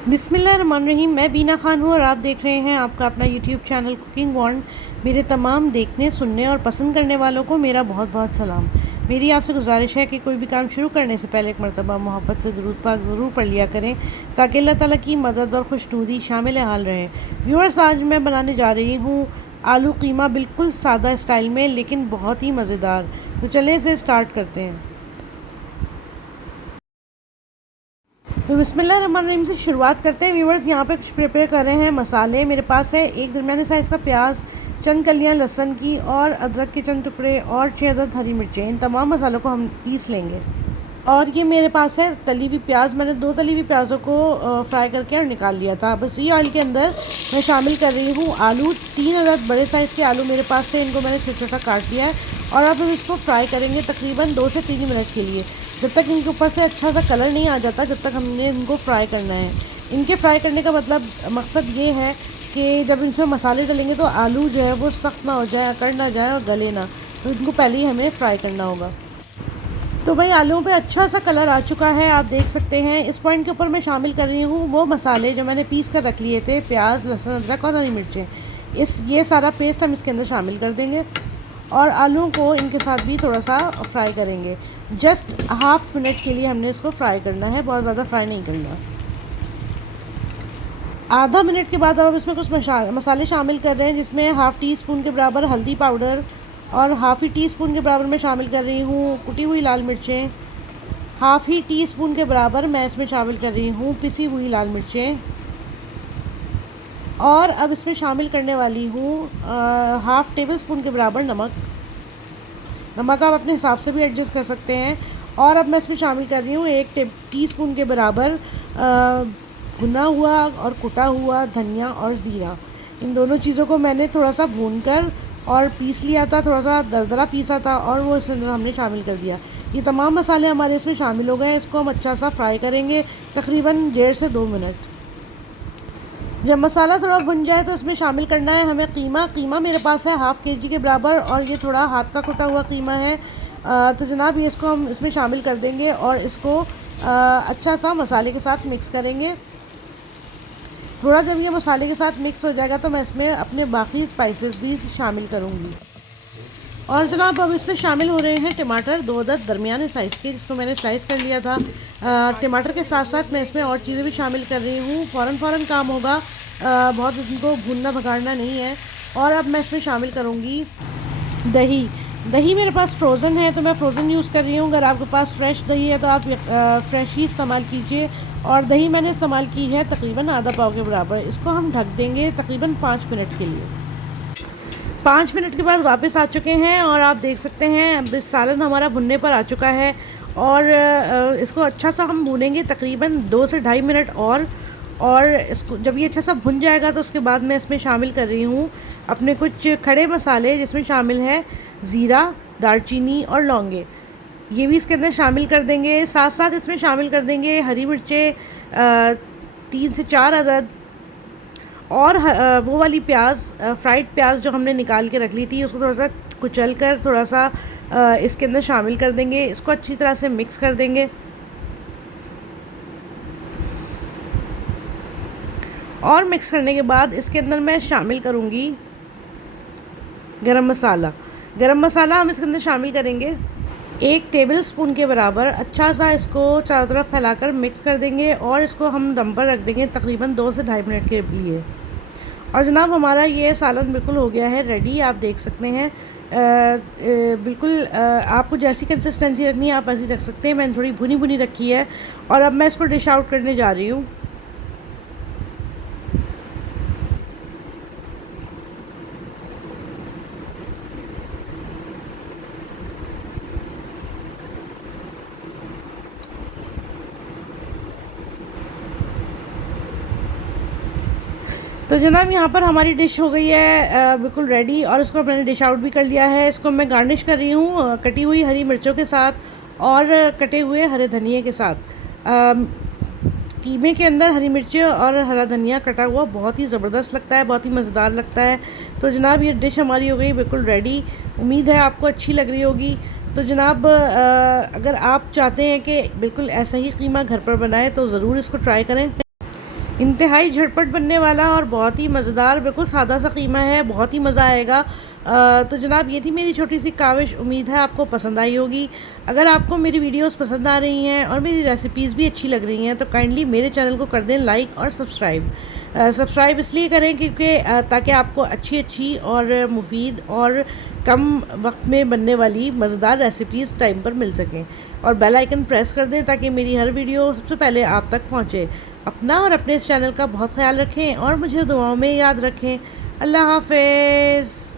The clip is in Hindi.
बिस्मिल्लाहिर्रहमानिर्रहीम। मैं बीना खान हूँ और आप देख रहे हैं आपका अपना यूट्यूब चैनल कुकिंग वॉन्ड। मेरे तमाम देखने, सुनने और पसंद करने वालों को मेरा बहुत बहुत सलाम। मेरी आपसे गुजारिश है कि कोई भी काम शुरू करने से पहले एक मरतबा मोहब्बत से दुरूद पाक ज़रूर पढ़ लिया करें, ताकि अल्लाह ताला की मदद और खुशनुदी शामिल हाल रहे। व्यूअर्स, आज मैं बनाने जा रही हूँ आलू कीमा, बिल्कुल सादा स्टाइल में लेकिन बहुत ही मज़ेदार। तो चलें इसे स्टार्ट करते हैं। तो बिस्मिल्लाहिर्रहमानिर्रहीम से शुरुआत करते हैं। व्यूवर्स, यहाँ पे कुछ प्रिपेयर कर रहे हैं मसाले। मेरे पास है एक दरमियाने साइज़ का प्याज, चंद कलियाँ लहसुन की और अदरक के चंद टुकड़े और 6 अदद हरी मिर्चें। इन तमाम मसालों को हम पीस लेंगे। और ये मेरे पास है तली हुई प्याज। मैंने 2 तली हुई प्याज़ों को फ्राई करके और निकाल लिया था। बस ये ऑयल के अंदर मैं शामिल कर रही हूँ आलू। 3 अदद बड़े साइज़ के आलू मेरे पास थे, इनको मैंने छोटा छोटा काट लिया है। और अब हम इसको फ्राई करेंगे तकरीबन 2 से 3 मिनट के लिए, जब तक इनके ऊपर से अच्छा सा कलर नहीं आ जाता, जब तक हमने इनको फ्राई करना है। इनके फ्राई करने का मकसद ये है कि जब इनमें मसाले डलेंगे तो आलू जो है वो सख्त ना हो जाए, अकड़ ना जाए और गले ना। तो इनको पहले ही हमें फ्राई करना होगा। तो भाई, आलूओं पे अच्छा सा कलर आ चुका है, आप देख सकते हैं। इस पॉइंट के ऊपर मैं शामिल कर रही हूँ वो मसाले जो मैंने पीस कर रख लिए थे, प्याज, लहसुन, अदरक और हरी मिर्चें। ये सारा पेस्ट हम इसके अंदर शामिल कर देंगे और आलूओं को इनके साथ भी थोड़ा सा फ्राई करेंगे। जस्ट हाफ मिनट के लिए हमने इसको फ्राई करना है, बहुत ज़्यादा फ्राई नहीं करना। आधा मिनट के बाद अब हम इसमें कुछ मसाले शामिल कर रहे हैं, जिसमें हाफ़ टी स्पून के बराबर हल्दी पाउडर और हाफ़ ही टी स्पून के बराबर मैं शामिल कर रही हूँ कुटी हुई लाल मिर्चें। हाफ़ ही टी स्पून के बराबर मैं इसमें शामिल कर रही हूँ पिसी हुई लाल मिर्चें। और अब इसमें शामिल करने वाली हूँ हाफ़ टेबल स्पून के बराबर नमक। नमक आप अपने हिसाब से भी एडजस्ट कर सकते हैं। और अब मैं इसमें शामिल कर रही हूँ 1 टीस्पून के बराबर भुना हुआ और कुटा हुआ धनिया और ज़ीरा। इन दोनों चीज़ों को मैंने थोड़ा सा भूनकर और पीस लिया था, थोड़ा सा दरदरा पीसा था और वो इसके अंदर हमने शामिल कर दिया। ये तमाम मसाले हमारे इसमें शामिल हो गए हैं। इसको हम अच्छा सा फ्राई करेंगे तकरीबन 1.5 से 2 मिनट। जब मसाला थोड़ा भुन जाए तो इसमें शामिल करना है हमें कीमा। कीमा मेरे पास है हाफ़ केजी के बराबर और ये थोड़ा हाथ का कुटा हुआ कीमा है। तो जनाब, ये इसको हम इसमें शामिल कर देंगे और इसको अच्छा सा मसाले के साथ मिक्स करेंगे। थोड़ा जब ये मसाले के साथ मिक्स हो जाएगा तो मैं इसमें अपने बाकी स्पाइसेस भी शामिल करूँगी। और जनाब, अब इसमें शामिल हो रहे हैं टमाटर, 2 अदद दरमियाने साइज़ के, जिसको मैंने स्लाइस कर लिया था। टमाटर के साथ साथ मैं इसमें और चीज़ें भी शामिल कर रही हूँ। फ़ौरन काम होगा, बहुत इनको भूनना भगाड़ना नहीं है। और अब मैं इसमें शामिल करूँगी दही। दही मेरे पास फ्रोज़न है तो मैं फ़्रोज़न यूज़ कर रही हूँ। अगर आपके पास फ्रेश दही है तो आप फ्रेश ही इस्तेमाल कीजिए। और दही मैंने इस्तेमाल की है तकरीबन आधा पाव के बराबर। इसको हम ढक देंगे तकरीबन 5 मिनट के लिए। 5 मिनट के बाद वापस आ चुके हैं और आप देख सकते हैं अब सालन हमारा भुनने पर आ चुका है। और इसको अच्छा सा हम भूनेंगे तकरीबन 2 से 2.5 मिनट और इसको जब ये अच्छा सा भुन जाएगा तो उसके बाद मैं इसमें शामिल कर रही हूँ अपने कुछ खड़े मसाले, जिसमें शामिल है ज़ीरा, दालचीनी और लौंगे। ये भी इसके अंदर शामिल कर देंगे। साथ साथ इसमें शामिल कर देंगे हरी मिर्चें 3 से 4 अदद और वो वाली प्याज, फ्राइड प्याज जो हमने निकाल के रख ली थी, उसको थोड़ा सा कुचल कर थोड़ा सा इसके अंदर शामिल कर देंगे। इसको अच्छी तरह से मिक्स कर देंगे। और मिक्स करने के बाद इसके अंदर मैं शामिल करूँगी गरम मसाला। गरम मसाला हम इसके अंदर शामिल करेंगे 1 टेबल स्पून के बराबर। अच्छा सा इसको चारों तरफ फैलाकर मिक्स कर देंगे और इसको हम दम पर रख देंगे तकरीबन 2 से 2.5 मिनट के लिए। और जनाब, हमारा ये सालन बिल्कुल हो गया है रेडी, आप देख सकते हैं। बिल्कुल आपको जैसी कंसिस्टेंसी रखनी है आप ऐसी रख सकते हैं। मैंने थोड़ी भुनी भुनी रखी है और अब मैं इसको डिश आउट करने जा रही हूँ। तो जनाब, यहाँ पर हमारी डिश हो गई है बिल्कुल रेडी और इसको मैंने डिश आउट भी कर लिया है। इसको मैं गार्निश कर रही हूँ कटी हुई हरी मिर्चों के साथ और कटे हुए हरे धनिए के साथ। कीमे के अंदर हरी मिर्चें और हरा धनिया कटा हुआ बहुत ही ज़बरदस्त लगता है, बहुत ही मज़ेदार लगता है। तो जनाब, ये डिश हमारी हो गई बिल्कुल रेडी। उम्मीद है आपको अच्छी लग रही होगी। तो जनाब, अगर आप चाहते हैं कि बिल्कुल ऐसा ही कीमा घर पर बनाएं तो ज़रूर इसको ट्राई करें। इंतहाई झटपट बनने वाला और बहुत ही मज़ेदार, बिल्कुल सादा सा कीमा है, बहुत ही मज़ा आएगा। तो जनाब ये थी मेरी छोटी सी काविश, उम्मीद है आपको पसंद आई होगी। अगर आपको मेरी वीडियोस पसंद आ रही हैं और मेरी रेसिपीज़ भी अच्छी लग रही हैं तो काइंडली मेरे चैनल को कर दें लाइक और सब्सक्राइब। सब्सक्राइब इसलिए करें क्योंकि ताकि आपको अच्छी अच्छी और मुफीद और कम वक्त में बनने वाली मज़ेदार रेसिपीज़ टाइम पर मिल सकें, और बेल आइकन प्रेस कर दें ताकि मेरी हर वीडियो सबसे पहले आप तक पहुँचे। अपना और अपने इस चैनल का बहुत ख्याल रखें और मुझे दुआओं में याद रखें। अल्लाह हाफ़िज़।